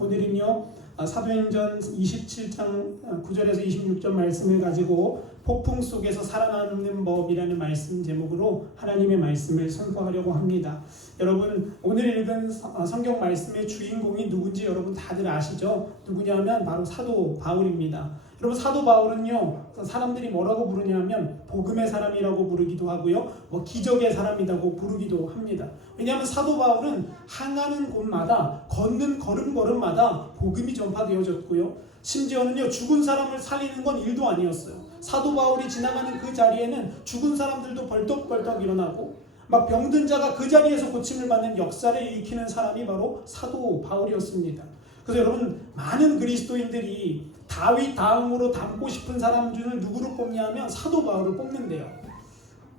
오늘은요 사도행전 27장 9절에서 26절 말씀을 가지고 폭풍 속에서 살아남는 법이라는 말씀 제목으로 하나님의 말씀을 선포하려고 합니다. 여러분 오늘 읽은 성경 말씀의 주인공이 누군지 여러분 다들 아시죠? 누구냐면 바로 사도 바울입니다. 여러분 사도 바울은요 사람들이 뭐라고 부르냐면 복음의 사람이라고 부르기도 하고요 기적의 사람이라고 부르기도 합니다. 왜냐하면 사도 바울은 향하는 곳마다 걷는 걸음걸음마다 복음이 전파되어졌고요 심지어는요 죽은 사람을 살리는 건 일도 아니었어요. 사도 바울이 지나가는 그 자리에는 죽은 사람들도 벌떡벌떡 일어나고 막 병든 자가 그 자리에서 고침을 받는 역사를 일으키는 사람이 바로 사도 바울이었습니다. 그래서 여러분 많은 그리스도인들이 다윗 다음으로 닮고 싶은 사람 중에 누구를 뽑냐면 사도 바울을 뽑는데요.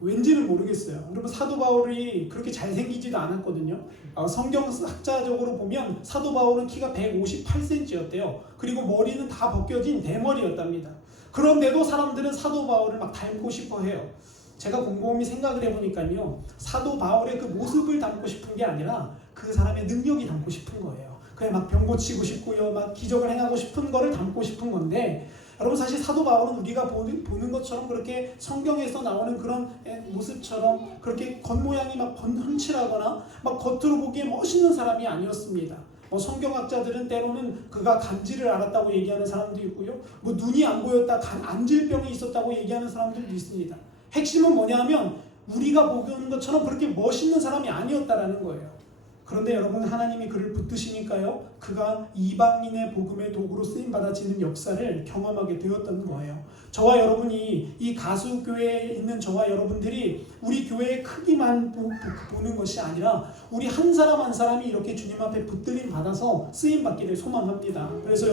왠지는 모르겠어요. 여러분 사도 바울이 그렇게 잘생기지도 않았거든요. 성경학자적으로 보면 사도 바울은 키가 158cm였대요. 그리고 머리는 다 벗겨진 대머리였답니다. 그런데도 사람들은 사도 바울을 막 닮고 싶어 해요. 제가 곰곰이 생각을 해보니까요 사도 바울의 그 모습을 닮고 싶은 게 아니라 그 사람의 능력이 닮고 싶은 거예요. 그냥 막 병 고치고 싶고요 막 기적을 행하고 싶은 거를 담고 싶은 건데 여러분 사실 사도 바울은 우리가 보는 것처럼 그렇게 성경에서 나오는 그런 모습처럼 그렇게 겉모양이 막 훤칠하거나 막 겉으로 보기에 멋있는 사람이 아니었습니다. 성경학자들은 때로는 그가 간질을 앓았다고 얘기하는 사람도 있고요 눈이 안 보였다 안질병이 있었다고 얘기하는 사람들도 있습니다. 핵심은 뭐냐면 우리가 보는 것처럼 그렇게 멋있는 사람이 아니었다라는 거예요. 그런데 여러분 하나님이 그를 붙드시니까요 그가 이방인의 복음의 도구로 쓰임받아지는 역사를 경험하게 되었던 거예요. 저와 여러분이 이 가수교회에 있는 저와 여러분들이 우리 교회의 크기만 보는 것이 아니라 우리 한 사람 한 사람이 이렇게 주님 앞에 붙들림 받아서 쓰임받기를 소망합니다. 그래서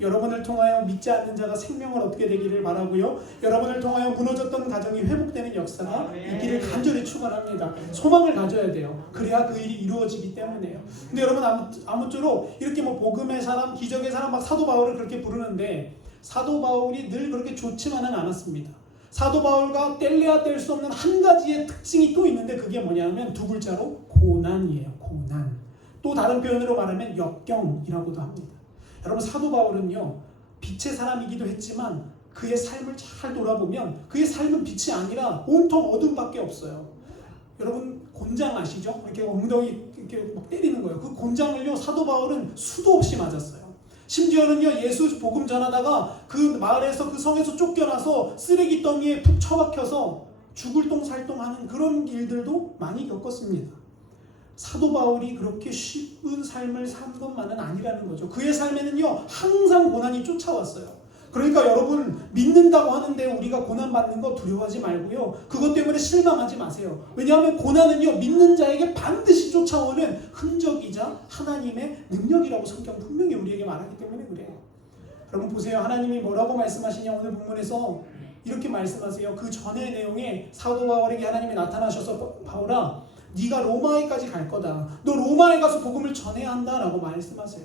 여러분을 통하여 믿지 않는 자가 생명을 얻게 되기를 바라고요 여러분을 통하여 무너졌던 가정이 회복되는 역사가 있기를 간절히 축원합니다. 소망을 가져야 돼요. 그래야 그 일이 이루어지기 때문에요. 근데 여러분 아무쪼록 이렇게 복음의 사람, 기적의 사람 막 사도 바울을 그렇게 부르는데 사도 바울이 늘 그렇게 좋지만은 않았습니다. 사도 바울과 뗄래야 뗄 수 없는 한 가지의 특징이 또 있는데 그게 뭐냐면 두 글자로 고난이에요. 고난. 또 다른 표현으로 말하면 역경이라고도 합니다. 여러분 사도 바울은요 빛의 사람이기도 했지만 그의 삶을 잘 돌아보면 그의 삶은 빛이 아니라 온통 어둠밖에 없어요. 여러분 곤장 아시죠? 이렇게 엉덩이 이렇게 막 때리는 거예요. 그 곤장을요 사도 바울은 수도 없이 맞았어요. 심지어는요 예수 복음 전하다가 그 마을에서 그 성에서 쫓겨나서 쓰레기 더미에 푹 처박혀서 죽을 똥살똥하는 그런 일들도 많이 겪었습니다. 사도 바울이 그렇게 쉬운 삶을 산 것만은 아니라는 거죠. 그의 삶에는요 항상 고난이 쫓아왔어요. 그러니까 여러분 믿는다고 하는데 우리가 고난받는 거 두려워하지 말고요 그것 때문에 실망하지 마세요. 왜냐하면 고난은요 믿는 자에게 반드시 쫓아오는 흔적이자 하나님의 능력이라고 성경 분명히 우리에게 말하기 때문에 그래요. 여러분 보세요. 하나님이 뭐라고 말씀하시냐 오늘 본문에서 이렇게 말씀하세요. 그 전의 내용에 사도 바울에게 하나님이 나타나셔서 바울아 네가 로마에까지 갈 거다. 너 로마에 가서 복음을 전해야 한다라고 말씀하세요.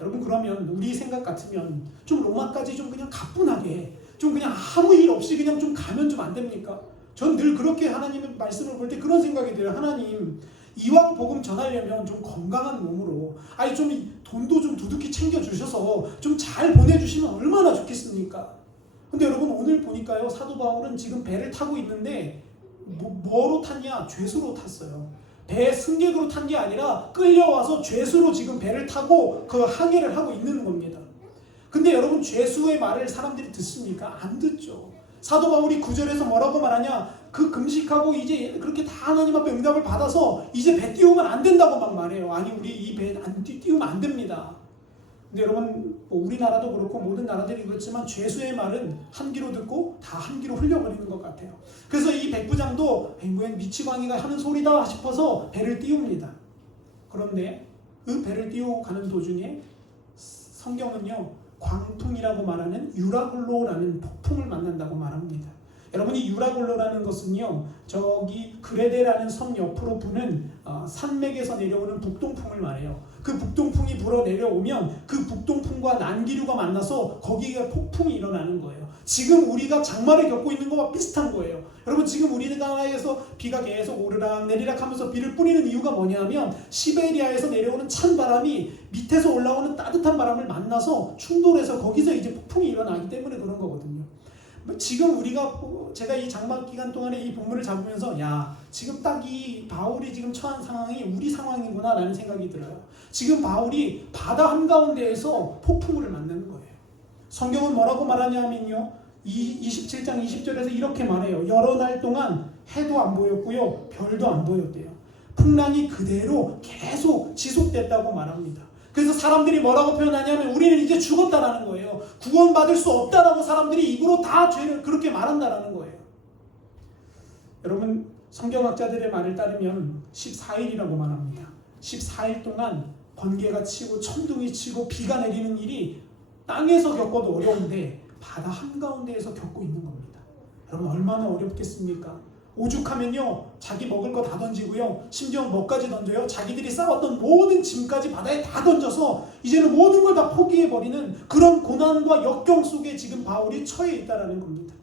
여러분 그러면 우리 생각 같으면 좀 로마까지 좀 그냥 가뿐하게 좀 그냥 아무 일 없이 그냥 좀 가면 좀 안 됩니까? 전 늘 그렇게 하나님의 말씀을 볼 때 그런 생각이 들어요. 하나님 이왕 복음 전하려면 좀 건강한 몸으로 좀 돈도 좀 두둑히 챙겨주셔서 좀 잘 보내주시면 얼마나 좋겠습니까? 근데 여러분 오늘 보니까요 사도 바울은 지금 배를 타고 있는데 뭐로 탔냐? 죄수로 탔어요. 배 승객으로 탄 게 아니라 끌려와서 죄수로 지금 배를 타고 그 항해를 하고 있는 겁니다. 근데 여러분 죄수의 말을 사람들이 듣습니까? 안 듣죠. 사도 바울이 9절에서 뭐라고 말하냐? 그 금식하고 이제 그렇게 다 하나님 앞에 응답을 받아서 이제 배 띄우면 안 된다고 막 말해요. 아니 우리 이 배 띄우면 안 됩니다. 근데 여러분 우리나라도 그렇고 모든 나라들이 그렇지만 죄수의 말은 한 귀로 듣고 다 한 귀로 흘려버리는 것 같아요. 그래서 이 백부장도 미치광이가 하는 소리다 싶어서 배를 띄웁니다. 그런데 그 배를 띄우고 가는 도중에 성경은요 광풍이라고 말하는 유라굴로라는 폭풍을 만난다고 말합니다. 여러분 이 유라굴로라는 것은요 저기 그레데라는 섬 옆으로 부는 산맥에서 내려오는 북동풍을 말해요. 그 북동풍이 불어 내려오면 그 북동풍과 난기류가 만나서 거기에 폭풍이 일어나는 거예요. 지금 우리가 장마를 겪고 있는 것과 비슷한 거예요. 여러분 지금 우리나라에서 비가 계속 오르락 내리락 하면서 비를 뿌리는 이유가 뭐냐면 시베리아에서 내려오는 찬 바람이 밑에서 올라오는 따뜻한 바람을 만나서 충돌해서 거기서 이제 폭풍이 일어나기 때문에 그런 거거든요. 지금 우리가 제가 이 장마 기간 동안에 이 본문을 잡으면서 야 지금 딱 이 바울이 지금 처한 상황이 우리 상황이구나 라는 생각이 들어요. 지금 바울이 바다 한가운데에서 폭풍우를 만나는 거예요. 성경은 뭐라고 말하냐면요 27장 20절에서 이렇게 말해요. 여러 날 동안 해도 안 보였고요 별도 안 보였대요. 풍랑이 그대로 계속 지속됐다고 말합니다. 그래서 사람들이 뭐라고 표현하냐면 우리는 이제 죽었다라는 거예요. 구원받을 수 없다라고 사람들이 입으로 다 죄를 그렇게 말한다라는 거예요. 여러분 성경학자들의 말을 따르면 14일이라고 말합니다. 14일 동안 번개가 치고 천둥이 치고 비가 내리는 일이 땅에서 겪어도 어려운데 바다 한가운데에서 겪고 있는 겁니다. 여러분 얼마나 어렵겠습니까? 오죽하면요 자기 먹을 거 다 던지고요 심지어 뭐까지 던져요? 자기들이 쌓았던 모든 짐까지 바다에 다 던져서 이제는 모든 걸 다 포기해버리는 그런 고난과 역경 속에 지금 바울이 처해 있다는 겁니다.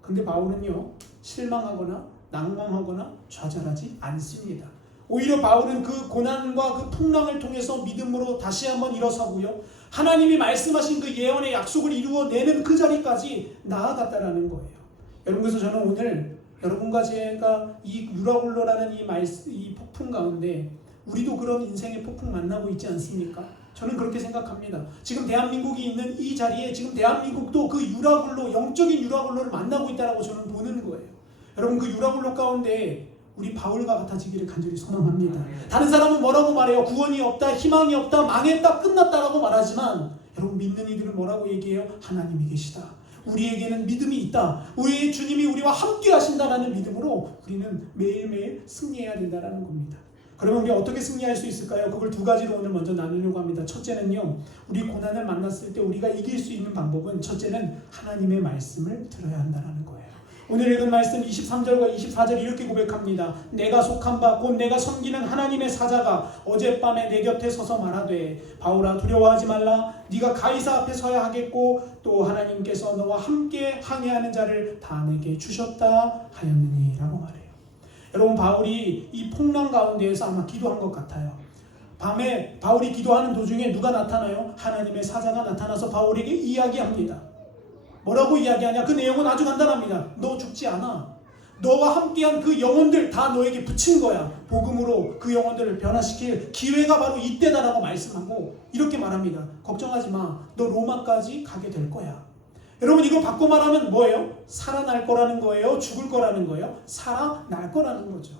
근데 바울은요 실망하거나 낭망하거나 좌절하지 않습니다. 오히려 바울은 그 고난과 그 풍랑을 통해서 믿음으로 다시 한번 일어서고요 하나님이 말씀하신 그 예언의 약속을 이루어내는 그 자리까지 나아갔다라는 거예요. 여러분 그래서 저는 오늘 여러분과 제가 이 유라굴로라는 이 폭풍 가운데 우리도 그런 인생의 폭풍 만나고 있지 않습니까? 저는 그렇게 생각합니다. 지금 대한민국이 있는 이 자리에 지금 대한민국도 그 유라굴로 영적인 유라굴로를 만나고 있다고 저는 보는 거예요. 여러분 그 유라굴로 가운데 우리 바울과 같아지기를 간절히 소망합니다. 다른 사람은 뭐라고 말해요? 구원이 없다, 희망이 없다, 망했다, 끝났다라고 말하지만 여러분 믿는 이들은 뭐라고 얘기해요? 하나님이 계시다. 우리에게는 믿음이 있다. 우리의 주님이 우리와 함께 하신다라는 믿음으로 우리는 매일매일 승리해야 된다라는 겁니다. 그러면 우리 어떻게 승리할 수 있을까요? 그걸 두 가지로 오늘 먼저 나누려고 합니다. 첫째는요, 우리 고난을 만났을 때 우리가 이길 수 있는 방법은 첫째는 하나님의 말씀을 들어야 한다는 거예요. 오늘 읽은 말씀 23절과 24절 이렇게 고백합니다. 내가 속한 바 곧 내가 섬기는 하나님의 사자가 어젯밤에 내 곁에 서서 말하되 바울아 두려워하지 말라. 네가 가이사 앞에 서야 하겠고 또 하나님께서 너와 함께 항해하는 자를 다 내게 주셨다 하였느니 라고 말해요. 여러분 바울이 이 풍랑 가운데에서 아마 기도한 것 같아요. 밤에 바울이 기도하는 도중에 누가 나타나요? 하나님의 사자가 나타나서 바울에게 이야기합니다. 뭐라고 이야기하냐? 그 내용은 아주 간단합니다. 너 죽지 않아. 너와 함께한 그 영혼들 다 너에게 붙인 거야. 복음으로 그 영혼들을 변화시킬 기회가 바로 이때다라고 말씀하고 이렇게 말합니다. 걱정하지 마. 너 로마까지 가게 될 거야. 여러분 이거 바꿔 말하면 뭐예요? 살아날 거라는 거예요? 죽을 거라는 거예요? 살아날 거라는 거죠.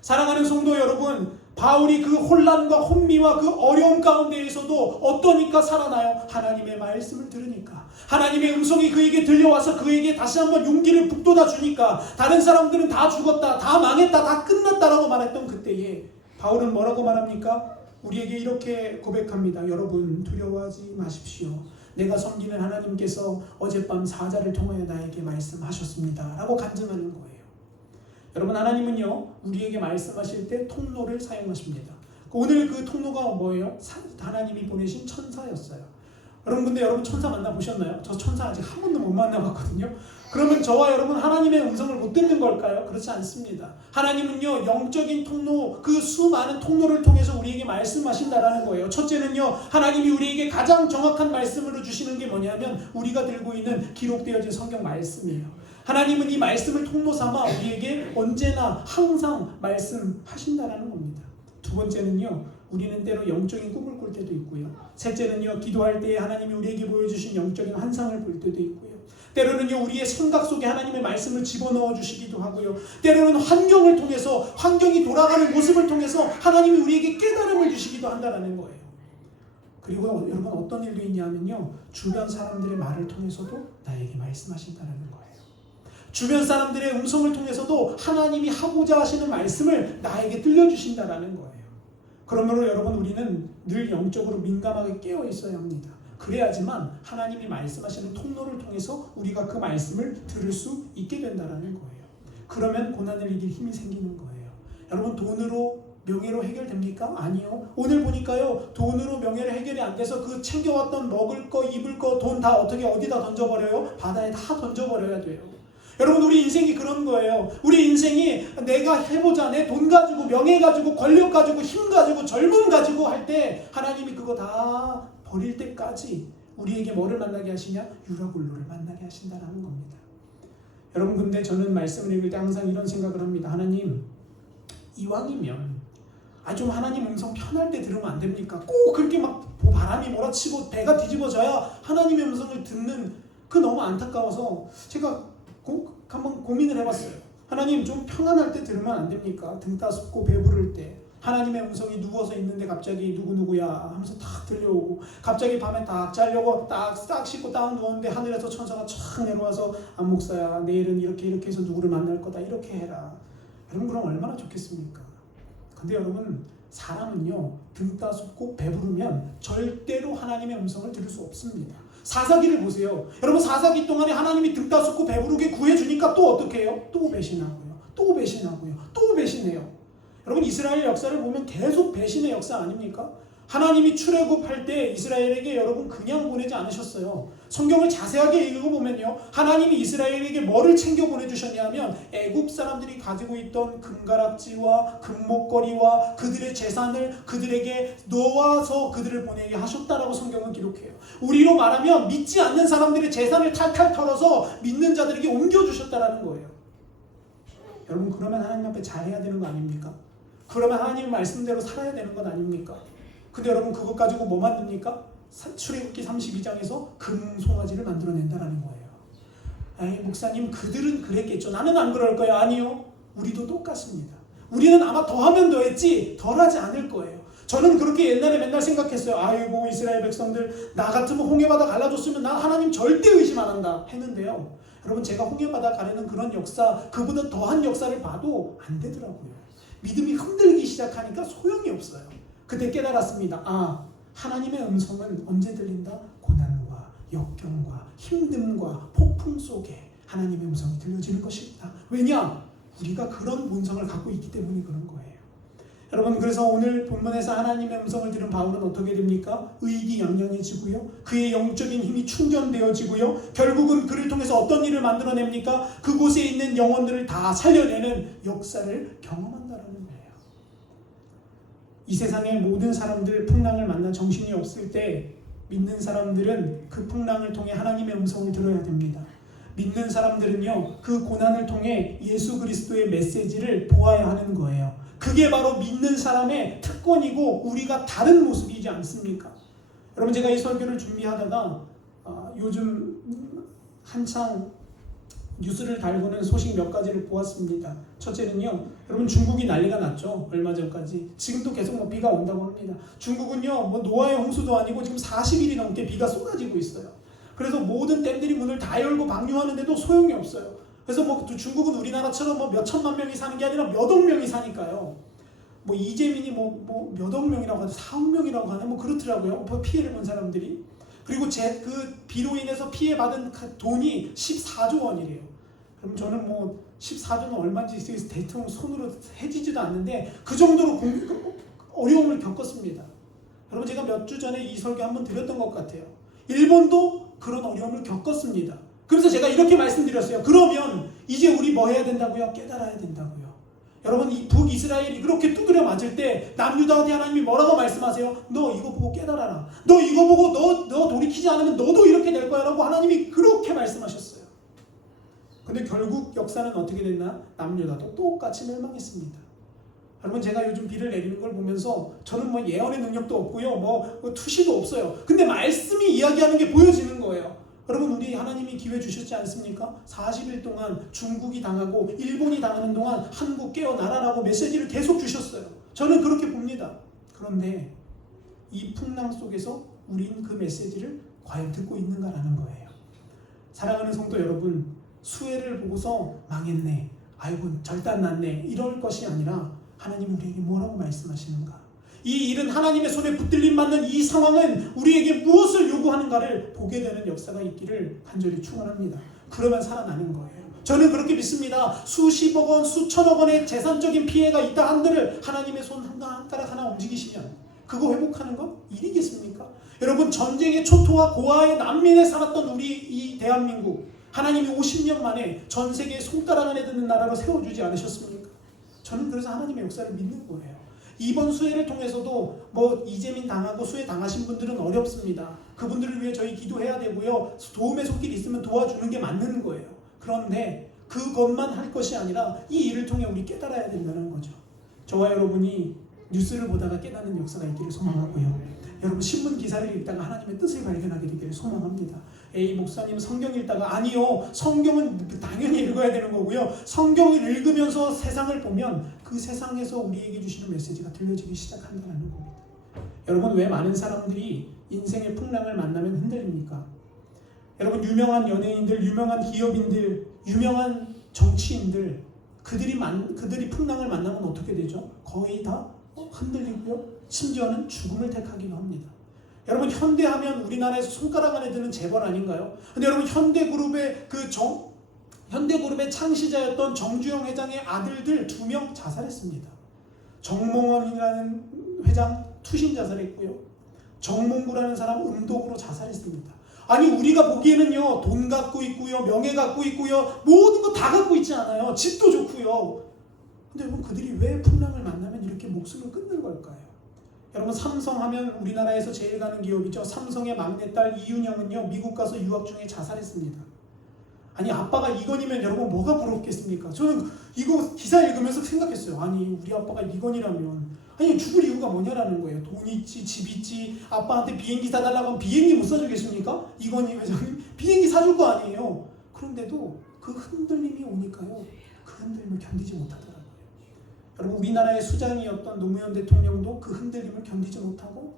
사랑하는 성도 여러분, 바울이 그 혼란과 혼미와 그 어려움 가운데에서도 어떠니까 살아나요? 하나님의 말씀을 들으니까. 하나님의 음성이 그에게 들려와서 그에게 다시 한번 용기를 북돋아 주니까. 다른 사람들은 다 죽었다, 다 망했다, 다 끝났다라고 말했던 그때에 바울은 뭐라고 말합니까? 우리에게 이렇게 고백합니다. 여러분 두려워하지 마십시오. 내가 섬기는 하나님께서 어젯밤 사자를 통하여 나에게 말씀하셨습니다 라고 간증하는 거예요. 여러분 하나님은요 우리에게 말씀하실 때 통로를 사용하십니다. 오늘 그 통로가 뭐예요? 하나님이 보내신 천사였어요. 여러분 근데 여러분 천사 만나보셨나요? 저 천사 아직 한 번도 못 만나봤거든요. 그러면 저와 여러분 하나님의 음성을 못 듣는 걸까요? 그렇지 않습니다. 하나님은요 영적인 통로, 그 수많은 통로를 통해서 우리에게 말씀하신다라는 거예요. 첫째는요 하나님이 우리에게 가장 정확한 말씀을 주시는 게 뭐냐면 우리가 들고 있는 기록되어진 성경 말씀이에요. 하나님은 이 말씀을 통로 삼아 우리에게 언제나 항상 말씀하신다라는 겁니다. 두 번째는요 우리는 때로 영적인 꿈을 꿀 때도 있고요. 셋째는요 기도할 때 하나님이 우리에게 보여주신 영적인 환상을 볼 때도 있고요. 때로는요 우리의 생각 속에 하나님의 말씀을 집어넣어 주시기도 하고요. 때로는 환경을 통해서, 환경이 돌아가는 모습을 통해서 하나님이 우리에게 깨달음을 주시기도 한다는 거예요. 그리고 여러분 어떤 일도 있냐면요 주변 사람들의 말을 통해서도 나에게 말씀하신다는 거예요. 주변 사람들의 음성을 통해서도 하나님이 하고자 하시는 말씀을 나에게 들려주신다는 거예요. 그러므로 여러분 우리는 늘 영적으로 민감하게 깨어 있어야 합니다. 그래야지만 하나님이 말씀하시는 통로를 통해서 우리가 그 말씀을 들을 수 있게 된다는 거예요. 그러면 고난을 이길 힘이 생기는 거예요. 여러분 돈으로 명예로 해결됩니까? 아니요. 오늘 보니까요, 돈으로 명예로 해결이 안 돼서 그 챙겨왔던 먹을 거, 입을 거, 돈 다 어디다 던져버려요? 바다에 다 던져버려야 돼요. 여러분, 우리 인생이 그런 거예요. 우리 인생이 내가 해보자, 내 돈 가지고, 명예 가지고, 권력 가지고, 힘 가지고, 젊음 가지고 할 때 하나님이 그거 다 버릴 때까지 우리에게 뭐를 만나게 하시냐? 유라굴로를 만나게 하신다라는 겁니다. 여러분, 근데 저는 말씀을 읽을 때 항상 이런 생각을 합니다. 하나님, 이왕이면 좀 하나님 음성 편할 때 들으면 안 됩니까? 꼭 그렇게 막 바람이 몰아치고 배가 뒤집어져야 하나님의 음성을 듣는, 그 너무 안타까워서 제가 한번 고민을 해봤어요. 하나님, 좀 편안할 때 들으면 안 됩니까? 등 따숩고 배부를 때 하나님의 음성이 누워서 있는데 갑자기 누구누구야 하면서 탁 들려오고, 갑자기 밤에 딱 자려고 딱 씻고 딱 누웠는데 하늘에서 천사가 촥 내려와서 안 목사야, 내일은 이렇게 해서 누구를 만날 거다, 이렇게 해라. 여러분, 그럼 얼마나 좋겠습니까? 근데 여러분, 사람은요, 등 따숩고 배부르면 절대로 하나님의 음성을 들을 수 없습니다. 사사기를 보세요. 여러분, 사사기 동안에 하나님이 등 따숩고 배부르게 구해주니까 또 어떻게 해요? 또 배신하고요. 또 배신하고요. 또 배신해요. 여러분, 이스라엘 역사를 보면 계속 배신의 역사 아닙니까? 하나님이 출애굽할 때 이스라엘에게 여러분 그냥 보내지 않으셨어요. 성경을 자세하게 읽어보면요, 하나님이 이스라엘에게 뭐를 챙겨 보내주셨냐면 애굽 사람들이 가지고 있던 금가락지와 금목걸이와 그들의 재산을 그들에게 놓아서 그들을 보내게 하셨다라고 성경은 기록해요. 우리로 말하면 믿지 않는 사람들의 재산을 탈탈 털어서 믿는 자들에게 옮겨주셨다라는 거예요. 여러분, 그러면 하나님 앞에 잘해야 되는 거 아닙니까? 그러면 하나님 말씀대로 살아야 되는 것 아닙니까? 근데 여러분, 그것 가지고 뭐 만듭니까? 출애굽기 32장에서 금송아지를 만들어낸다라는 거예요. 에이, 목사님, 그들은 그랬겠죠. 나는 안 그럴 거예요. 아니요. 우리도 똑같습니다. 우리는 아마 더하면 더했지 덜하지 않을 거예요. 저는 그렇게 옛날에 맨날 생각했어요. 아이고, 이스라엘 백성들, 나 같으면 홍해바다 갈라줬으면 나 하나님 절대 의심 안 한다 했는데요. 여러분, 제가 홍해바다 가르는 그런 역사, 그보다 더한 역사를 봐도 안 되더라고요. 믿음이 흔들리기 시작하니까 소용이 없어요. 그때 깨달았습니다. 하나님의 음성은 언제 들린다? 고난과 역경과 힘듦과 폭풍 속에 하나님의 음성이 들려지는 것입니다. 왜냐? 우리가 그런 본성을 갖고 있기 때문에 그런 거예요. 여러분, 그래서 오늘 본문에서 하나님의 음성을 들은 바울은 어떻게 됩니까? 의기양양해지고요, 그의 영적인 힘이 충전되어지고요, 결국은 그를 통해서 어떤 일을 만들어냅니까? 그곳에 있는 영혼들을 다 살려내는 역사를 경험한다는 거예요. 이 세상의 모든 사람들 풍랑을 만나 정신이 없을 때 믿는 사람들은 그 풍랑을 통해 하나님의 음성을 들어야 됩니다. 믿는 사람들은요, 그 고난을 통해 예수 그리스도의 메시지를 보아야 하는 거예요. 그게 바로 믿는 사람의 특권이고 우리가 다른 모습이지 않습니까? 여러분, 제가 이 설교를 준비하다가 요즘 한창 뉴스를 달구는 소식 몇 가지를 보았습니다. 첫째는요, 여러분, 중국이 난리가 났죠. 얼마 전까지. 지금도 계속 비가 온다고 합니다. 중국은요, 노아의 홍수도 아니고 지금 40일이 넘게 비가 쏟아지고 있어요. 그래서 모든 댐들이 문을 다 열고 방류하는데도 소용이 없어요. 그래서 중국은 우리나라처럼 몇 천만 명이 사는 게 아니라 몇 억 명이 사니까요. 이재민이 몇 억 명이라고 하죠. 4억 명이라고 하네. 그렇더라고요. 피해를 본 사람들이. 그리고 그 비로 인해서 피해받은 돈이 14조 원이래요. 그럼 저는 14조는 얼마인지 대통령 손으로 해지지도 않는데 그 정도로 어려움을 겪었습니다. 여러분, 제가 몇 주 전에 이 설교 한번 드렸던 것 같아요. 일본도 그런 어려움을 겪었습니다. 그래서 제가 이렇게 말씀드렸어요. 그러면 이제 우리 뭐 해야 된다고요? 깨달아야 된다고요. 여러분, 이 북이스라엘이 그렇게 두드려 맞을 때 남유다한테 하나님이 뭐라고 말씀하세요? 너 이거 보고 깨달아라. 너 이거 보고 너 돌이키지 않으면 너도 이렇게 될 거야 라고 하나님이 그렇게 말씀하셨어요. 근데 결국 역사는 어떻게 됐나? 남유다도 똑같이 멸망했습니다. 여러분, 제가 요즘 비를 내리는 걸 보면서 저는 예언의 능력도 없고요, 투시도 없어요. 근데 말씀이 이야기하는 게 보여지는 거예요. 여러분, 우리 하나님이 기회 주셨지 않습니까? 40일 동안 중국이 당하고 일본이 당하는 동안 한국 깨어나라라고 메시지를 계속 주셨어요. 저는 그렇게 봅니다. 그런데 이 풍랑 속에서 우린 그 메시지를 과연 듣고 있는가라는 거예요. 사랑하는 성도 여러분, 수혜를 보고서 망했네, 아이고 절단 났네, 이럴 것이 아니라 하나님 우리에게 뭐라고 말씀하시는가? 이 일은 하나님의 손에 붙들림 받는 이 상황은 우리에게 무엇을 요구하는가를 보게 되는 역사가 있기를 간절히 축원합니다. 그러면 살아나는 거예요. 저는 그렇게 믿습니다. 수십억 원, 수천억 원의 재산적인 피해가 있다 한들을 하나님의 손 한 가락 하나 움직이시면 그거 회복하는 건 일이겠습니까? 여러분, 전쟁의 초토화 고아의 난민에 살았던 우리 이 대한민국, 하나님이 50년 만에 전 세계에 손가락 안에 드는 나라로 세워주지 않으셨습니까? 저는 그래서 하나님의 역사를 믿는 거예요. 이번 수해를 통해서도 이재민 당하고 수해 당하신 분들은 어렵습니다. 그분들을 위해 저희 기도해야 되고요. 도움의 손길이 있으면 도와주는 게 맞는 거예요. 그런데 그것만 할 것이 아니라 이 일을 통해 우리 깨달아야 된다는 거죠. 저와 여러분이 뉴스를 보다가 깨닫는 역사가 있기를 소망하고요. 여러분, 신문 기사를 읽다가 하나님의 뜻을 발견하게 되기를 소망합니다. 에이, 목사님 성경 읽다가, 아니요, 성경은 당연히 읽어야 되는 거고요. 성경을 읽으면서 세상을 보면 그 세상에서 우리에게 주시는 메시지가 들려지기 시작한다는 겁니다. 여러분, 왜 많은 사람들이 인생의 풍랑을 만나면 흔들립니까? 여러분, 유명한 연예인들, 유명한 기업인들, 유명한 정치인들, 그들이 풍랑을 만나면 어떻게 되죠? 거의 다 흔들리고요. 심지어는 죽음을 택하기도 합니다. 여러분, 현대하면 우리나라에서 손가락 안에 드는 재벌 아닌가요? 근데 여러분, 현대그룹의 창시자였던 정주영 회장의 아들들 2명 자살했습니다. 정몽원이라는 회장 투신 자살했고요. 정몽구라는 사람 음독으로 자살했습니다. 아니, 우리가 보기에는요, 돈 갖고 있고요, 명예 갖고 있고요, 모든 거 다 갖고 있지 않아요. 집도 좋고요. 근데 여러분, 그들이 왜 풍랑을 만나면 이렇게 목숨을 끊는 걸까요? 여러분, 삼성하면 우리나라에서 제일 가는 기업이죠. 삼성의 막내딸 이윤영은요, 미국 가서 유학 중에 자살했습니다. 아니, 아빠가 이건이면 여러분 뭐가 부럽겠습니까? 저는 이거 기사 읽으면서 생각했어요. 아니, 우리 아빠가 이건이라면 아니, 죽을 이유가 뭐냐라는 거예요. 돈 있지, 집 있지, 아빠한테 비행기 사달라고 하면 비행기 못 사주겠습니까? 이건희 회장님 비행기 사줄 거 아니에요. 그런데도 그 흔들림이 오니까요, 그 흔들림을 견디지 못하더라고요. 여러분, 우리나라의 수장이었던 노무현 대통령도 그 흔들림을 견디지 못하고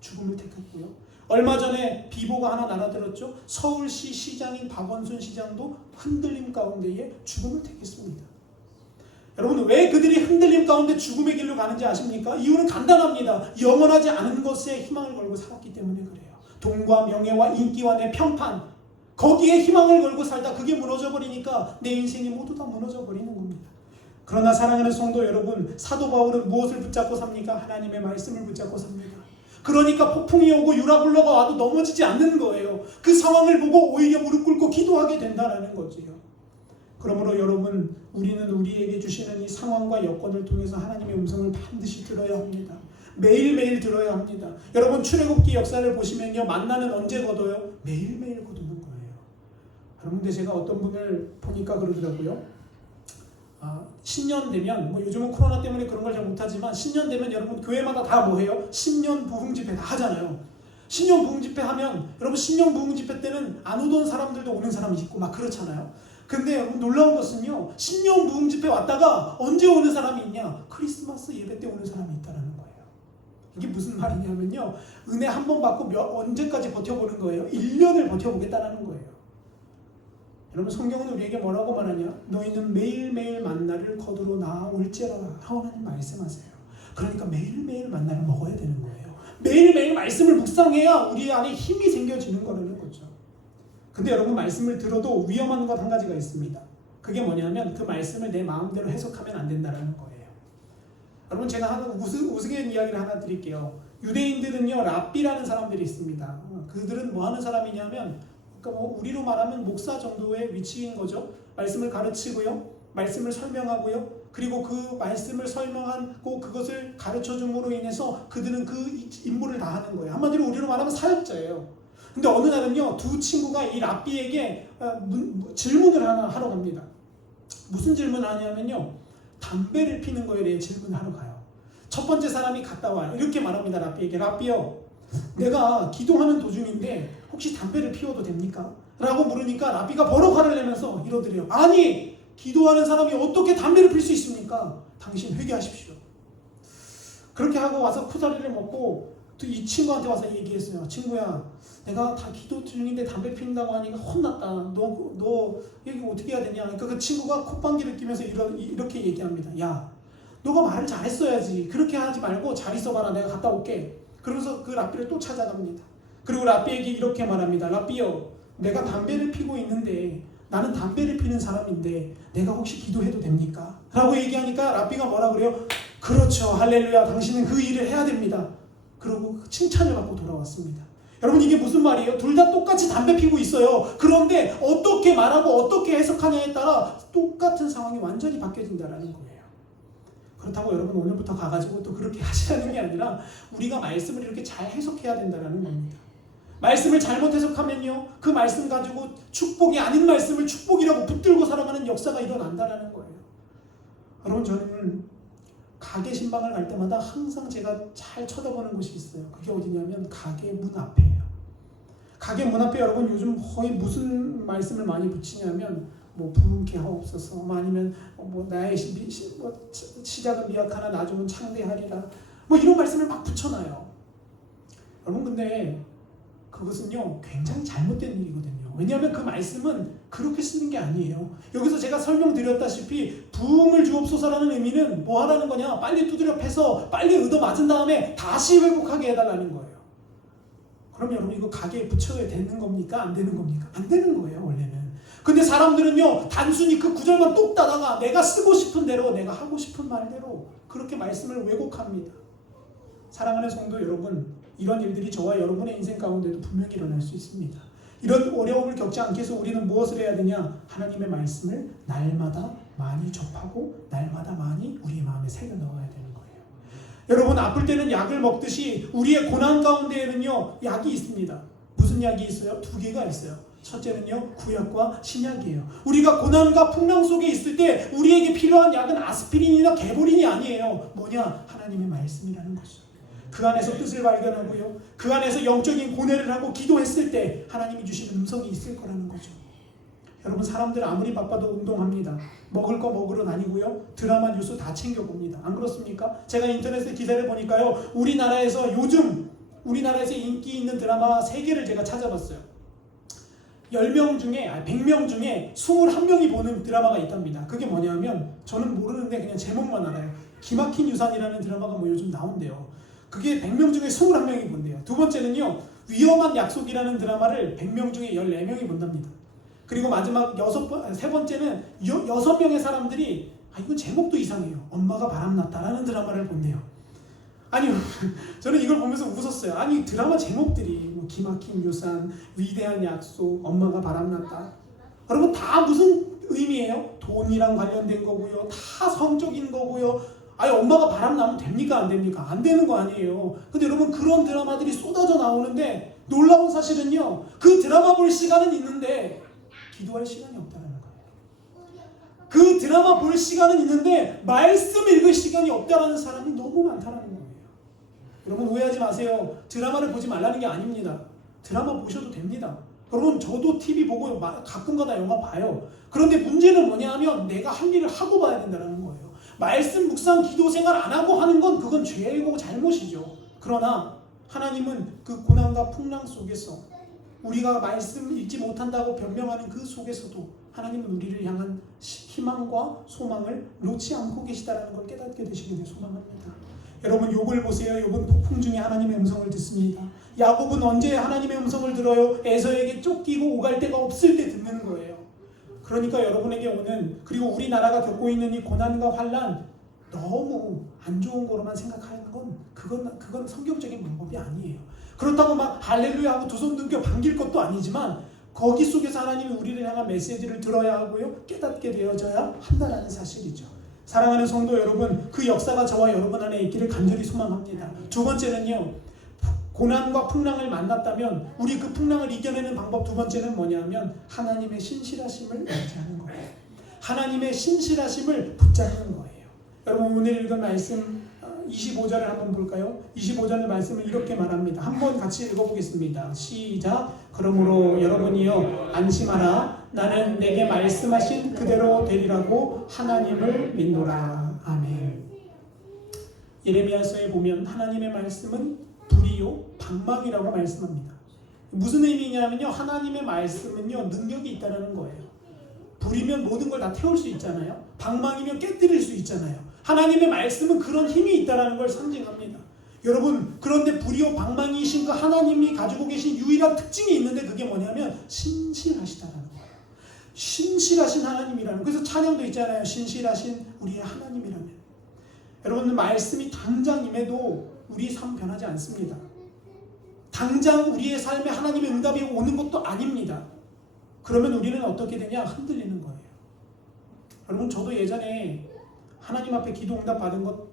죽음을 택했고요. 얼마 전에 비보가 하나 날아들었죠. 서울시 시장인 박원순 시장도 흔들림 가운데에 죽음을 택했습니다. 여러분, 왜 그들이 흔들림 가운데 죽음의 길로 가는지 아십니까? 이유는 간단합니다. 영원하지 않은 것에 희망을 걸고 살았기 때문에 그래요. 돈과 명예와 인기와 내 평판, 거기에 희망을 걸고 살다 그게 무너져 버리니까 내 인생이 모두 다 무너져 버리는 겁니다. 그러나 사랑하는 성도 여러분, 사도 바울은 무엇을 붙잡고 삽니까? 하나님의 말씀을 붙잡고 삽니다. 그러니까 폭풍이 오고 유라굴러가 와도 넘어지지 않는 거예요. 그 상황을 보고 오히려 무릎 꿇고 기도하게 된다는 거지요. 그러므로 여러분, 우리는 우리에게 주시는 이 상황과 여건을 통해서 하나님의 음성을 반드시 들어야 합니다. 매일매일 들어야 합니다. 여러분, 출애굽기 역사를 보시면요, 만나는 언제 거둬요? 매일매일 거두는 거예요. 여러분, 근데 제가 어떤 분을 보니까 그러더라고요. 신년 되면, 요즘은 코로나 때문에 그런 걸 잘 못하지만, 신년 되면 여러분 교회마다 다 뭐해요? 신년 부흥 집회 다 하잖아요. 신년 부흥 집회 하면, 여러분, 신년 부흥 집회 때는 안 오던 사람들도 오는 사람이 있고 막 그렇잖아요. 근데 여러분, 놀라운 것은요, 신년 부흥 집회 왔다가 언제 오는 사람이 있냐? 크리스마스 예배 때 오는 사람이 있다는 거예요. 이게 무슨 말이냐면요, 은혜 한 번 받고 언제까지 버텨보는 거예요? 1년을 버텨보겠다는 거예요. 여러분, 성경은 우리에게 뭐라고 말하냐? 너희는 매일매일 만나를 거두러 나올지어다. 하나님 말씀하세요. 그러니까 매일매일 만나를 먹어야 되는 거예요. 매일매일 말씀을 묵상해야 우리 안에 힘이 생겨지는 거라는 거죠. 근데 여러분, 말씀을 들어도 위험한 것 한 가지가 있습니다. 그게 뭐냐면 그 말씀을 내 마음대로 해석하면 안 된다는 거예요. 여러분, 제가 하나 우스갯 이야기를 하나 드릴게요. 유대인들은요, 랍비라는 사람들이 있습니다. 그들은 뭐 하는 사람이냐면, 그러니까 우리로 말하면 목사 정도의 위치인 거죠. 말씀을 가르치고요, 말씀을 설명하고요, 그리고 그 말씀을 설명하고 그것을 가르쳐줌으로 인해서 그들은 그 임무를 다 하는 거예요. 한마디로 우리로 말하면 사역자예요. 근데 어느 날은요, 두 친구가 이 랍비에게 질문을 하나 하러 갑니다. 무슨 질문을 하냐면요, 담배를 피는 거에 대해 질문하러 가요. 첫 번째 사람이 갔다 와요. 이렇게 말합니다. 랍비에게. 랍비요, 내가 기도하는 도중인데 혹시 담배를 피워도 됩니까? 라고 물으니까 랍비가 버럭 화를 내면서 이러더래요. 아니, 기도하는 사람이 어떻게 담배를 필 수 있습니까? 당신 회개하십시오. 그렇게 하고 와서 쿠사리를 먹고 또 이 친구한테 와서 얘기했어요. 친구야, 내가 다 기도 중인데 담배 피운다고 하니까 혼났다. 너 여기 어떻게 해야 되냐? 그러니까 그 친구가 콧방귀를 뀌면서 이렇게 얘기합니다. 야, 너가 말을 잘했어야지. 그렇게 하지 말고 잘 있어봐라. 내가 갔다 올게. 그러면서 그 랍비를 또 찾아갑니다. 그리고 랍비에게 이렇게 말합니다. 랍비요, 내가 담배를 피고 있는데 나는 담배를 피는 사람인데 내가 혹시 기도해도 됩니까? 라고 얘기하니까 랍비가 뭐라 그래요? 그렇죠. 할렐루야. 당신은 그 일을 해야 됩니다. 그러고 칭찬을 받고 돌아왔습니다. 여러분 이게 무슨 말이에요? 둘 다 똑같이 담배 피고 있어요. 그런데 어떻게 말하고 어떻게 해석하냐에 따라 똑같은 상황이 완전히 바뀌어진다는 거예요. 그렇다고 여러분 오늘부터 가가지고 또 그렇게 하시라는 게 아니라 우리가 말씀을 이렇게 잘 해석해야 된다는 겁니다. 말씀을 잘못 해석하면요, 그 말씀 가지고 축복이 아닌 말씀을 축복이라고 붙들고 살아가는 역사가 일어난다는 거예요. 여러분 저는 가게 신방을 갈 때마다 항상 제가 잘 쳐다보는 곳이 있어요. 그게 어디냐면 가게 문 앞이에요. 가게 문 앞에 여러분 요즘 거의 무슨 말씀을 많이 붙이냐면 뭐 부흥케 하옵소서, 아니면 뭐 나의 시작은 미약하나 나중은 창대하리라, 뭐 이런 말씀을 막 붙여놔요. 여러분 근데 그것은요 굉장히 잘못된 일이거든요. 왜냐하면 그 말씀은 그렇게 쓰는 게 아니에요. 여기서 제가 설명드렸다시피 부흥을 주옵소서라는 의미는 뭐 하라는 거냐, 빨리 두드려 패서 빨리 얻어 맞은 다음에 다시 회복하게 해달라는 거예요. 그럼 여러분 이거 가게에 붙여야 되는 겁니까? 안 되는 겁니까? 안 되는 거예요 원래는. 근데 사람들은요 단순히 그 구절만 똑 따다가 내가 쓰고 싶은 대로, 내가 하고 싶은 말대로 그렇게 말씀을 왜곡합니다. 사랑하는 성도 여러분, 이런 일들이 저와 여러분의 인생 가운데도 분명히 일어날 수 있습니다. 이런 어려움을 겪지 않게 해서 우리는 무엇을 해야 되냐? 하나님의 말씀을 날마다 많이 접하고 날마다 많이 우리 마음에 새겨 넣어야 되는 거예요. 여러분 아플 때는 약을 먹듯이 우리의 고난 가운데에는요 약이 있습니다. 무슨 약이 있어요? 두 개가 있어요. 첫째는요 구약과 신약이에요. 우리가 고난과 풍랑 속에 있을 때 우리에게 필요한 약은 아스피린이나 개보린이 아니에요. 뭐냐? 하나님의 말씀이라는 것이죠. 그 안에서 뜻을 발견하고요, 그 안에서 영적인 고뇌를 하고 기도했을 때 하나님이 주시는 음성이 있을 거라는 거죠. 여러분 사람들 아무리 바빠도 운동합니다. 먹을 거 먹으러 다니고요, 드라마 뉴스 다 챙겨봅니다. 안 그렇습니까? 제가 인터넷에 기사를 보니까요, 우리나라에서 요즘 우리나라에서 인기 있는 드라마 3개를 제가 찾아봤어요. 100명 중에 21명이 보는 드라마가 있답니다. 그게 뭐냐면 저는 모르는데 그냥 제목만 알아요. 기막힌 유산이라는 드라마가 뭐 요즘 나온대요. 그게 100명 중에 21명이 본대요. 두 번째는요, 위험한 약속이라는 드라마를 100명 중에 14명이 본답니다. 그리고 마지막 세 번째는 6명의 사람들이 이건 제목도 이상해요. 엄마가 바람났다라는 드라마를 본대요. 아니 저는 이걸 보면서 웃었어요. 아니 드라마 제목들이 뭐 기막힌 유산, 위대한 약속, 엄마가 바람났다, 여러분 다 무슨 의미예요? 돈이랑 관련된 거고요, 다 성적인 거고요. 아니 엄마가 바람나면 됩니까? 안 됩니까? 안 되는 거 아니에요. 근데 여러분 그런 드라마들이 쏟아져 나오는데 놀라운 사실은요, 그 드라마 볼 시간은 있는데 기도할 시간이 없다는 거예요. 그 드라마 볼 시간은 있는데 말씀 읽을 시간이 없다는 사람이 너무 많다는 거예요. 여러분 오해하지 마세요. 드라마를 보지 말라는 게 아닙니다. 드라마 보셔도 됩니다. 여러분 저도 TV 보고 가끔가다 영화 봐요. 그런데 문제는 뭐냐 하면 내가 할 일을 하고 봐야 된다는 거예요. 말씀 묵상 기도 생활 안 하고 하는 건 그건 죄이고 잘못이죠. 그러나 하나님은 그 고난과 풍랑 속에서 우리가 말씀 읽지 못한다고 변명하는 그 속에서도 하나님은 우리를 향한 희망과 소망을 놓지 않고 계시다는 걸 깨닫게 되시기를 소망합니다. 여러분 욥을 보세요. 욥은 폭풍 중에 하나님의 음성을 듣습니다. 야곱은 언제 하나님의 음성을 들어요? 에서에게 쫓기고 오갈 데가 없을 때 듣는 거예요. 그러니까 여러분에게 오는, 그리고 우리나라가 겪고 있는 이 고난과 환난, 너무 안 좋은 거로만 생각하는 건 그건 성경적인 방법이 아니에요. 그렇다고 막 할렐루야 하고 두 손 들고 반길 것도 아니지만 거기 속에서 하나님이 우리를 향한 메시지를 들어야 하고요, 깨닫게 되어져야 한다는 사실이죠. 사랑하는 성도 여러분, 그 역사가 저와 여러분 안에 있기를 간절히 소망합니다. 두 번째는요, 고난과 풍랑을 만났다면 우리 그 풍랑을 이겨내는 방법 두 번째는 뭐냐면 하나님의 신실하심을 의지하는 거예요. 하나님의 신실하심을 붙잡는 거예요. 여러분 오늘 읽은 말씀 25절을 한번 볼까요? 25절의 말씀을 이렇게 말합니다. 한번 같이 읽어보겠습니다. 시작. 그러므로 여러분이여 안심하라. 나는 내게 말씀하신 그대로 되리라고 하나님을 믿노라. 아멘. 예레미야서에 보면 하나님의 말씀은 불이요 방망이라고 말씀합니다. 무슨 의미냐면요, 하나님의 말씀은요 능력이 있다는 거예요. 불이면 모든 걸 다 태울 수 있잖아요. 방망이면 깨뜨릴 수 있잖아요. 하나님의 말씀은 그런 힘이 있다는 걸 상징합니다. 여러분 그런데 불이요 방망이이신 그 하나님이 가지고 계신 유일한 특징이 있는데 그게 뭐냐면 신실하시다는 거예요. 신실하신 하나님이라는, 그래서 찬양도 있잖아요. 신실하신 우리의 하나님이라면. 여러분, 말씀이 당장 임해도 우리 삶 변하지 않습니다. 당장 우리의 삶에 하나님의 응답이 오는 것도 아닙니다. 그러면 우리는 어떻게 되냐? 흔들리는 거예요. 여러분, 저도 예전에 하나님 앞에 기도 응답 받은 것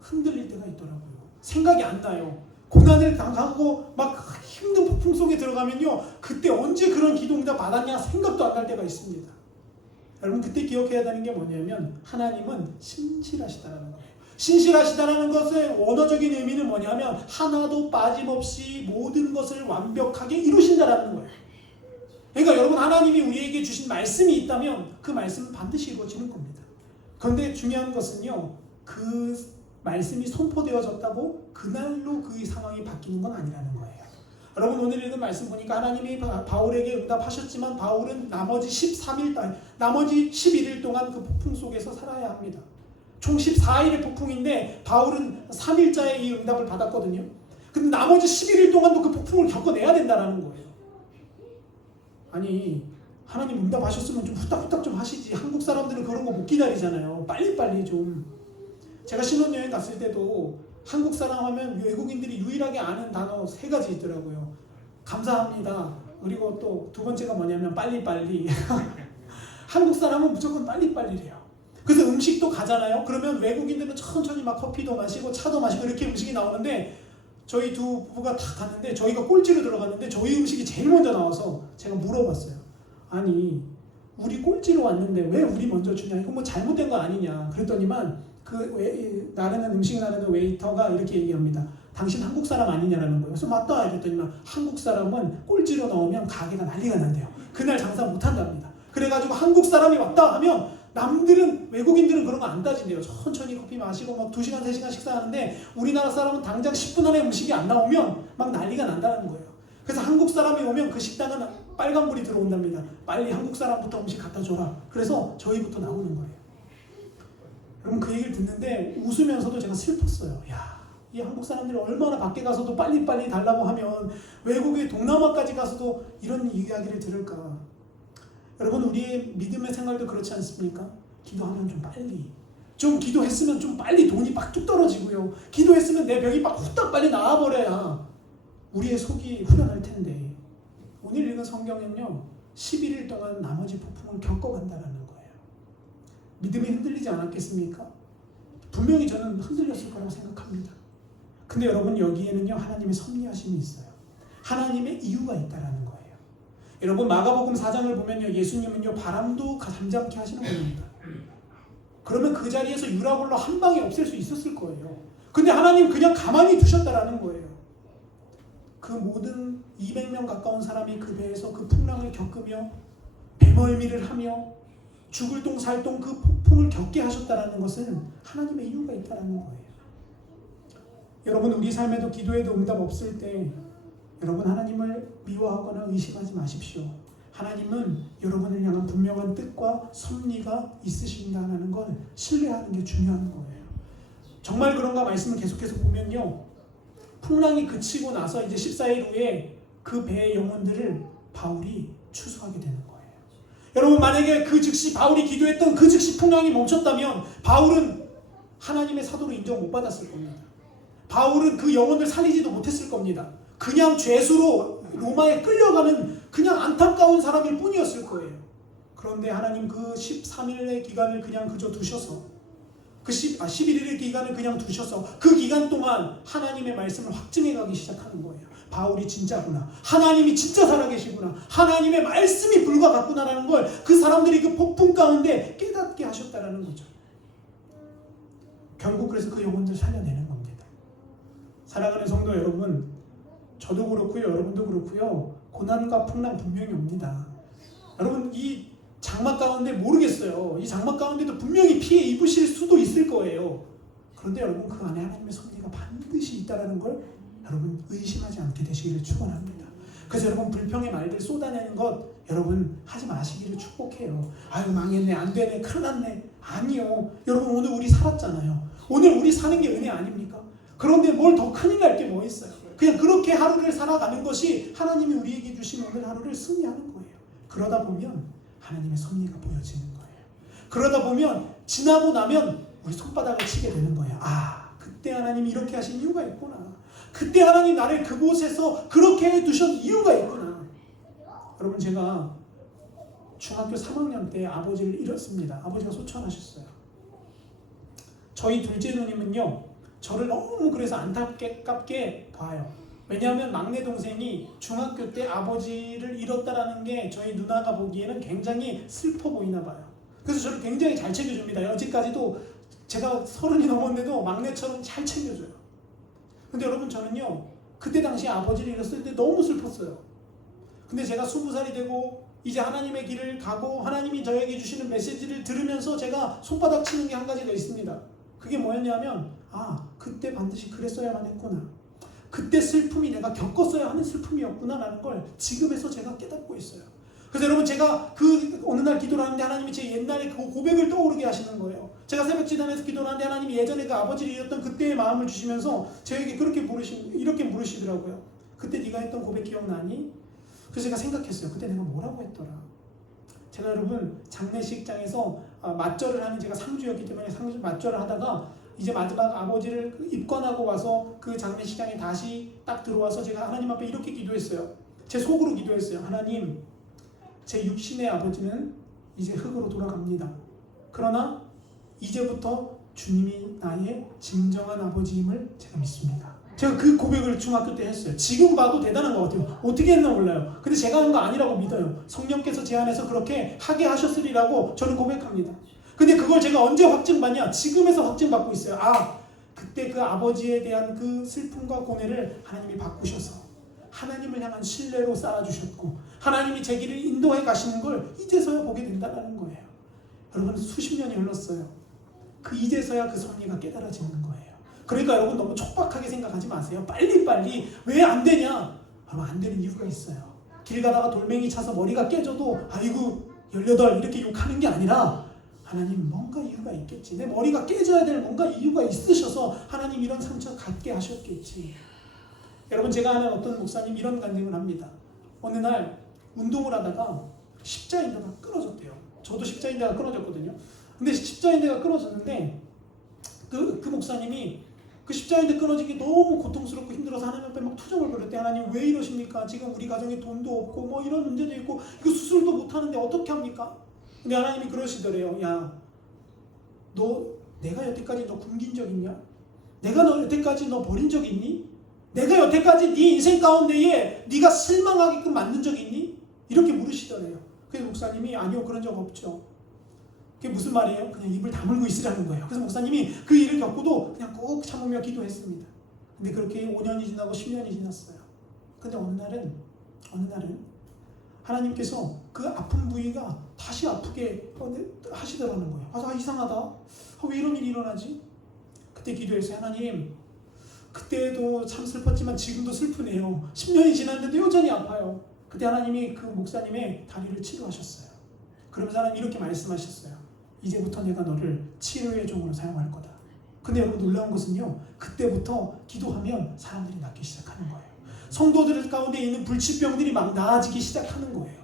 흔들릴 때가 있더라고요. 생각이 안 나요. 고난을 당하고 막 힘든 폭풍 속에 들어가면요, 그때 언제 그런 기도 응답 받았냐 생각도 안 날 때가 있습니다. 여러분, 그때 기억해야 되는 게 뭐냐면 하나님은 신실하시다라는 거예요. 신실하시다라는 것의 원어적인 의미는 뭐냐면 하나도 빠짐없이 모든 것을 완벽하게 이루신다라는 거예요. 그러니까 여러분, 하나님이 우리에게 주신 말씀이 있다면 그 말씀은 반드시 이루어지는 겁니다. 그런데 중요한 것은요, 그 말씀이 선포되어졌다고 그날로 그 상황이 바뀌는 건 아니라는 거예요. 여러분, 오늘 읽은 말씀 보니까 하나님이 바울에게 응답하셨지만 바울은 나머지 11일 동안 그 폭풍 속에서 살아야 합니다. 총 14일의 폭풍인데 바울은 3일자에 이 응답을 받았거든요. 근데 나머지 11일 동안도 그 폭풍을 겪어내야 된다는 거예요. 아니, 하나님 응답하셨으면 좀 후딱후딱 좀 하시지. 한국 사람들은 그런 거 못 기다리잖아요. 빨리빨리 좀. 제가 신혼여행 갔을 때도 한국 사람 하면 외국인들이 유일하게 아는 단어 3가지 있더라고요. 감사합니다. 그리고 또 두 번째가 뭐냐면 빨리빨리. 한국 사람은 무조건 빨리빨리래요. 그래서 음식도 가잖아요. 그러면 외국인들은 천천히 막 커피도 마시고 차도 마시고 이렇게 음식이 나오는데 저희 두 부부가 다 갔는데 저희가 꼴찌로 들어갔는데 저희 음식이 제일 먼저 나와서 제가 물어봤어요. 아니, 우리 꼴찌로 왔는데 왜 우리 먼저 주냐? 이거 뭐 잘못된 거 아니냐? 그랬더니만 나르는 음식 나르는 웨이터가 이렇게 얘기합니다. 당신 한국 사람 아니냐라는 거예요. 그래서 맞다 이랬더니만 한국 사람은 꼴찌로 나오면 가게가 난리가 난대요. 그날 장사 못한답니다. 그래가지고 한국 사람이 왔다 하면 남들은, 외국인들은 그런 거 안 따진대요. 천천히 커피 마시고 막 2시간 3시간 식사하는데 우리나라 사람은 당장 10분 안에 음식이 안 나오면 막 난리가 난다는 거예요. 그래서 한국 사람이 오면 그 식당은 빨간불이 들어온답니다. 빨리 한국 사람부터 음식 갖다 줘라. 그래서 저희부터 나오는 거예요. 여러분, 그 얘기를 듣는데 웃으면서도 제가 슬펐어요. 야, 이 한국 사람들이 얼마나 밖에 가서도 빨리빨리 달라고 하면 외국의 동남아까지 가서도 이런 이야기를 들을까. 여러분, 우리의 믿음의 생활도 그렇지 않습니까? 기도하면 좀 빨리, 좀 기도했으면 좀 빨리 돈이 막 뚝 떨어지고요, 기도했으면 내 병이 막 후딱 빨리 나아버려야 우리의 속이 후련할 텐데, 오늘 읽은 성경은요 11일 동안 나머지 폭풍을 겪어간다는 거예요. 믿음이 흔들리지 않았겠습니까? 분명히 저는 흔들렸을 거라고 생각합니다. 근데 여러분, 여기에는요 하나님의 섭리하심이 있어요. 하나님의 이유가 있다라는 거예요. 여러분, 마가복음 4장을 보면요, 예수님은요 바람도 잠잠케 하시는 겁니다. 그러면 그 자리에서 유라굴로 한 방에 없앨 수 있었을 거예요. 근데 하나님 그냥 가만히 두셨다라는 거예요. 그 모든 200명 가까운 사람이 그 배에서 그 풍랑을 겪으며 배멀미를 하며 죽을 똥 살 똥 그 폭풍을 겪게 하셨다라는 것은 하나님의 이유가 있다라는 거예요. 여러분, 우리 삶에도 기도에도 응답 없을 때 여러분, 하나님을 미워하거나 의심하지 마십시오. 하나님은 여러분을 향한 분명한 뜻과 섭리가 있으신다는 걸 신뢰하는 게 중요한 거예요. 정말 그런가 말씀을 계속해서 보면요, 풍랑이 그치고 나서 이제 14일 후에 그 배의 영혼들을 바울이 추수하게 되는 거예요. 여러분, 만약에 그 즉시 바울이 기도했던 그 즉시 풍랑이 멈췄다면 바울은 하나님의 사도로 인정 못 받았을 겁니다. 바울은 그 영혼을 살리지도 못했을 겁니다. 그냥 죄수로 로마에 끌려가는 그냥 안타까운 사람일 뿐이었을 거예요. 그런데 하나님 그 13일의 기간을 그냥 그저 두셔서, 그 11일의 기간을 그냥 두셔서 그 기간 동안 하나님의 말씀을 확증해 가기 시작하는 거예요. 바울이 진짜구나, 하나님이 진짜 살아계시구나, 하나님의 말씀이 불과 같구나라는 걸 그 사람들이 그 폭풍 가운데 깨닫게 하셨다라는 거죠. 결국 그래서 그 영혼들 살려내는 겁니다. 사랑하는 성도 여러분, 저도 그렇고요, 여러분도 그렇고요, 고난과 풍랑 분명히 옵니다. 여러분, 이 장막 가운데 모르겠어요. 이 장막 가운데도 분명히 피해 입으실 수도 있을 거예요. 그런데 여러분, 그 안에 하나님의 섭리가 반드시 있다는 걸 여러분 의심하지 않게 되시기를 축원합니다. 그래서 여러분, 불평의 말들 쏟아내는 것 여러분 하지 마시기를 축복해요. 아유, 망했네, 안 되네, 큰일 났네. 아니요. 여러분, 오늘 우리 살았잖아요. 오늘 우리 사는 게 은혜 아닙니까? 그런데 뭘 더 큰일 날 게 뭐 있어요? 그냥 그렇게 하루를 살아가는 것이 하나님이 우리에게 주신 오늘 하루를 승리하는 거예요. 그러다 보면 하나님의 섭리가 보여지는 거예요. 그러다 보면 지나고 나면 우리 손바닥을 치게 되는 거예요. 아, 그때 하나님이 이렇게 하신 이유가 있구나. 그때 하나님 나를 그곳에서 그렇게 해두신 이유가 있구나. 여러분, 제가 중학교 3학년 때 아버지를 잃었습니다. 아버지가 소천하셨어요. 저희 둘째 누님은요, 저를 너무 그래서 안타깝게 봐요. 왜냐하면 막내 동생이 중학교 때 아버지를 잃었다라는 게 저희 누나가 보기에는 굉장히 슬퍼 보이나 봐요. 그래서 저를 굉장히 잘 챙겨줍니다. 여지까지도 제가 30이 넘었는데도 막내처럼 잘 챙겨줘요. 근데 여러분, 저는요, 그때 당시 아버지를 잃었을 때 너무 슬펐어요. 근데 제가 20살이 되고 이제 하나님의 길을 가고 하나님이 저에게 주시는 메시지를 들으면서 제가 손바닥 치는 게 한 가지가 있습니다. 그게 뭐였냐면, 아, 그때 반드시 그랬어야만 했구나. 그때 슬픔이 내가 겪었어야 하는 슬픔이었구나 라는 걸 지금에서 제가 깨닫고 있어요. 그래서 여러분, 제가 그 어느 날 기도를 하는데 하나님이 제 옛날에 그 고백을 떠오르게 하시는 거예요. 제가 새벽 지단에서 기도를 하는데 하나님이 예전에 그 아버지를 잃었던 그때의 마음을 주시면서 저에게 이렇게 물으시더라고요. 그때 네가 했던 고백 기억나니? 그래서 제가 생각했어요. 그때 내가 뭐라고 했더라. 제가 여러분, 장례식장에서 맞절을 하는, 제가 상주였기 때문에 맞절을 하다가 이제 마지막 아버지를 입관하고 와서 그 장례식장에 다시 딱 들어와서 제가 하나님 앞에 이렇게 기도했어요. 제 속으로 기도했어요. 하나님, 제 육신의 아버지는 이제 흙으로 돌아갑니다. 그러나 이제부터 주님이 나의 진정한 아버지임을 제가 믿습니다. 제가 그 고백을 중학교 때 했어요. 지금 봐도 대단한 것 같아요. 어떻게 했나 몰라요. 근데 제가 한 거 아니라고 믿어요. 성령께서 제 안에서 그렇게 하게 하셨으리라고 저는 고백합니다. 근데 그걸 제가 언제 확증받냐? 지금에서 확증받고 있어요. 아, 그때 그 아버지에 대한 그 슬픔과 고뇌를 하나님이 바꾸셔서 하나님을 향한 신뢰로 쌓아주셨고 하나님이 제 길을 인도해 가시는 걸 이제서야 보게 된다는 거예요. 여러분, 수십 년이 흘렀어요. 그 이제서야 그 섭리가 깨달아지는 거예요. 그러니까 여러분, 너무 촉박하게 생각하지 마세요. 빨리 왜 안 되냐? 여러분, 안 되는 이유가 있어요. 길 가다가 돌멩이 차서 머리가 깨져도 아이고 18 이렇게 욕하는 게 아니라 하나님, 뭔가 이유가 있겠지. 내 머리가 깨져야 될 뭔가 이유가 있으셔서 하나님 이런 상처 갖게 하셨겠지. 여러분, 제가 아는 어떤 목사님 이런 간증을 합니다. 어느 날 운동을 하다가 십자인대가 끊어졌대요. 저도 십자인대가 끊어졌거든요. 근데 십자인대가 끊어졌는데 그 목사님이 그 십자인대 끊어지기 너무 고통스럽고 힘들어서 하나님 앞에 막 투정을 벌였대. 하나님, 왜 이러십니까? 지금 우리 가정에 돈도 없고 뭐 이런 문제도 있고 이거 수술도 못하는데 어떻게 합니까? 근데 하나님이 그러시더래요. 야, 너 내가 여태까지 너 굶긴 적 있냐? 내가 너 여태까지 너 버린 적 있니? 내가 여태까지 네 인생 가운데에 네가 실망하게끔 만든 적 있니? 이렇게 물으시더래요. 그래서 목사님이 아니요, 그런 적 없죠. 그게 무슨 말이에요? 그냥 입을 다물고 있으라는 거예요. 그래서 목사님이 그 일을 겪고도 그냥 꼭 참으며 기도했습니다. 근데 그렇게 5년이 지나고 10년이 지났어요. 근데 어느 날은 하나님께서 그 아픈 부위가 다시 아프게 하시더라는 거예요. 아, 이상하다. 왜 이런 일이 일어나지? 그때 기도했어요. 하나님, 그때도 참 슬펐지만 지금도 슬프네요. 10년이 지났는데도 여전히 아파요. 그때 하나님이 그 목사님의 다리를 치료하셨어요. 그러면서 하나님 이렇게 말씀하셨어요. 이제부터 내가 너를 치료의 종으로 사용할 거다. 근데 여러분, 놀라운 것은요, 그때부터 기도하면 사람들이 낫기 시작하는 거예요. 성도들 가운데 있는 불치병들이 막 나아지기 시작하는 거예요.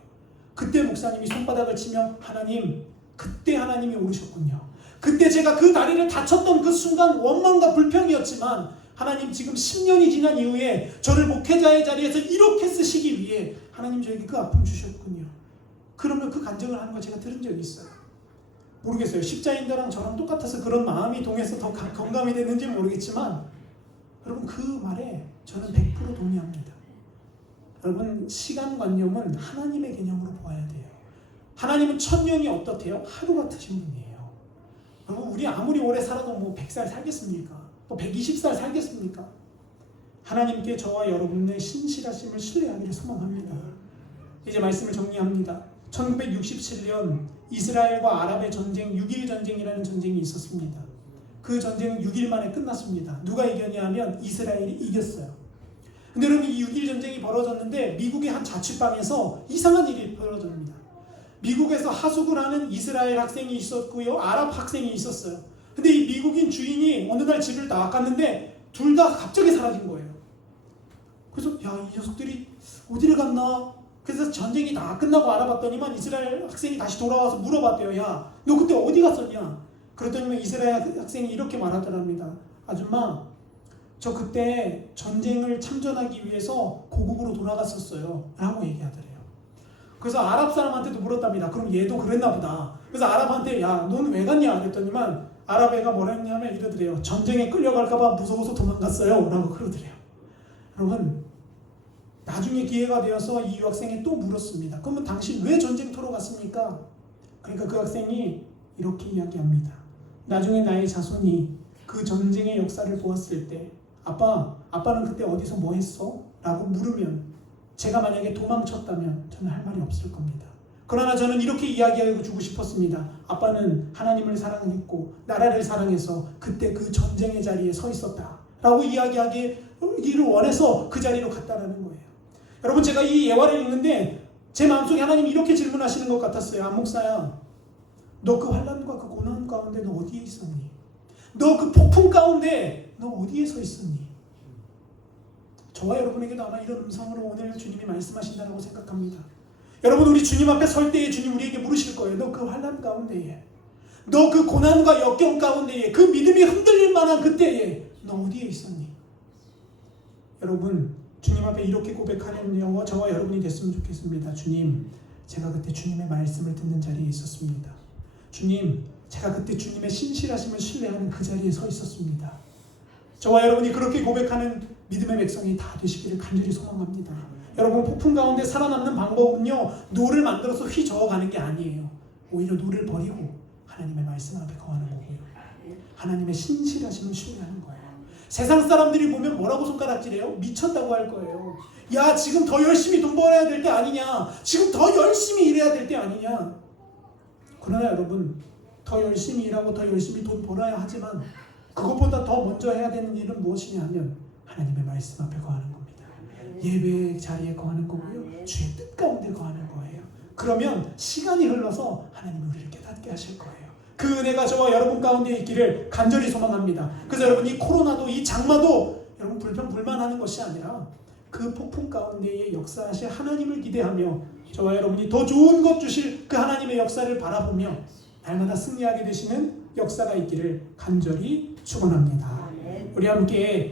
그때 목사님이 손바닥을 치며 하나님, 그때 하나님이 오르셨군요. 그때 제가 그 다리를 다쳤던 그 순간 원망과 불평이었지만 하나님, 지금 10년이 지난 이후에 저를 목회자의 자리에서 이렇게 쓰시기 위해 하나님 저에게 그 아픔 주셨군요. 그러면 그 간증을 하는 걸 제가 들은 적이 있어요. 모르겠어요. 십자인대랑 저랑 똑같아서 그런 마음이 동해서 더 공감이 됐는지 모르겠지만 여러분, 그 말에 저는 100% 동의합니다. 여러분, 시간관념은 하나님의 개념으로 보아야 돼요. 하나님은 천년이 어떻대요? 하루 같으신 분이에요. 여러분, 우리 아무리 오래 살아도 뭐 100살 살겠습니까? 뭐 120살 살겠습니까? 하나님께 저와 여러분의 신실하심을 신뢰하기를 소망합니다. 이제 말씀을 정리합니다. 1967년 이스라엘과 아랍의 전쟁, 6.1 전쟁이라는 전쟁이 있었습니다. 그 전쟁은 6일 만에 끝났습니다. 누가 이겼냐 하면 이스라엘이 이겼어요. 근데 여러분, 이 6.1 전쟁이 벌어졌는데 미국의 한 자취방에서 이상한 일이 벌어집니다. 미국에서 하숙을 하는 이스라엘 학생이 있었고요, 아랍 학생이 있었어요. 근데 이 미국인 주인이 어느 날 집을 나갔는데 둘 다 갑자기 사라진 거예요. 그래서 야, 이 녀석들이 어디를 갔나? 그래서 전쟁이 다 끝나고 알아봤더니만 이스라엘 학생이 다시 돌아와서 물어봤대요. 야, 너 그때 어디 갔었냐? 그랬더니 이스라엘 학생이 이렇게 말하더랍니다. 아줌마, 저 그때 전쟁을 참전하기 위해서 고국으로 돌아갔었어요 라고 얘기하더래요. 그래서 아랍 사람한테도 물었답니다. 그럼 얘도 그랬나 보다. 그래서 아랍한테 야, 넌 왜 갔냐? 그랬더니만 아랍 애가 뭐라 했냐면 이러더래요. 전쟁에 끌려갈까봐 무서워서 도망갔어요 라고 그러더래요. 여러분, 나중에 기회가 되어서 이 유학생이 또 물었습니다. 그러면 당신 왜 전쟁터로 갔습니까? 그러니까 그 학생이 이렇게 이야기합니다. 나중에 나의 자손이 그 전쟁의 역사를 보았을 때 아빠는 그때 어디서 뭐 했어? 라고 물으면 제가 만약에 도망쳤다면 저는 할 말이 없을 겁니다. 그러나 저는 이렇게 이야기하고 주고 싶었습니다. 아빠는 하나님을 사랑했고 나라를 사랑해서 그때 그 전쟁의 자리에 서 있었다 라고 이야기하기를 원해서 그 자리로 갔다라는 거예요. 여러분, 제가 이 예화를 읽는데 제 마음속에 하나님이 이렇게 질문하시는 것 같았어요. 안 목사야, 너 그 환난과 그 고난 가운데 너 어디에 있었니? 너 그 폭풍 가운데 너 어디에 서 있었니? 저와 여러분에게도 아마 이런 음성으로 오늘 주님이 말씀하신다고 생각합니다. 여러분, 우리 주님 앞에 설 때에 주님 우리에게 물으실 거예요. 너 그 환난 가운데에, 너 그 고난과 역경 가운데에, 그 믿음이 흔들릴 만한 그때에 너 어디에 있었니? 여러분, 주님 앞에 이렇게 고백하는 저와 여러분이 됐으면 좋겠습니다. 주님, 제가 그때 주님의 말씀을 듣는 자리에 있었습니다. 주님, 제가 그때 주님의 신실하심을 신뢰하는 그 자리에 서 있었습니다. 저와 여러분이 그렇게 고백하는 믿음의 백성이 다 되시기를 간절히 소망합니다. 여러분, 폭풍 가운데 살아남는 방법은요, 노를 만들어서 휘저어가는 게 아니에요. 오히려 노를 버리고 하나님의 말씀 앞에 거하는 거고요. 하나님의 신실하심을 신뢰하는 거예요. 세상 사람들이 보면 뭐라고 손가락질해요? 미쳤다고 할 거예요. 야, 지금 더 열심히 돈 벌어야 될 때 아니냐? 지금 더 열심히 일해야 될 때 아니냐? 그러나 여러분, 더 열심히 일하고 더 열심히 돈 벌어야 하지만 그것보다 더 먼저 해야 되는 일은 무엇이냐 하면 하나님의 말씀 앞에 거하는 겁니다. 예배 자리에 거하는 거고요. 주의 뜻 가운데 거하는 거예요. 그러면 시간이 흘러서 하나님이 우리를 깨닫게 하실 거예요. 그 은혜가 저와 여러분 가운데 있기를 간절히 소망합니다. 그래서 여러분, 이 코로나도 이 장마도 여러분 불평불만하는 것이 아니라 그 폭풍 가운데에 역사하실 하나님을 기대하며 저와 여러분이 더 좋은 것 주실 그 하나님의 역사를 바라보며 날마다 승리하게 되시는 역사가 있기를 간절히 축원합니다. 우리 함께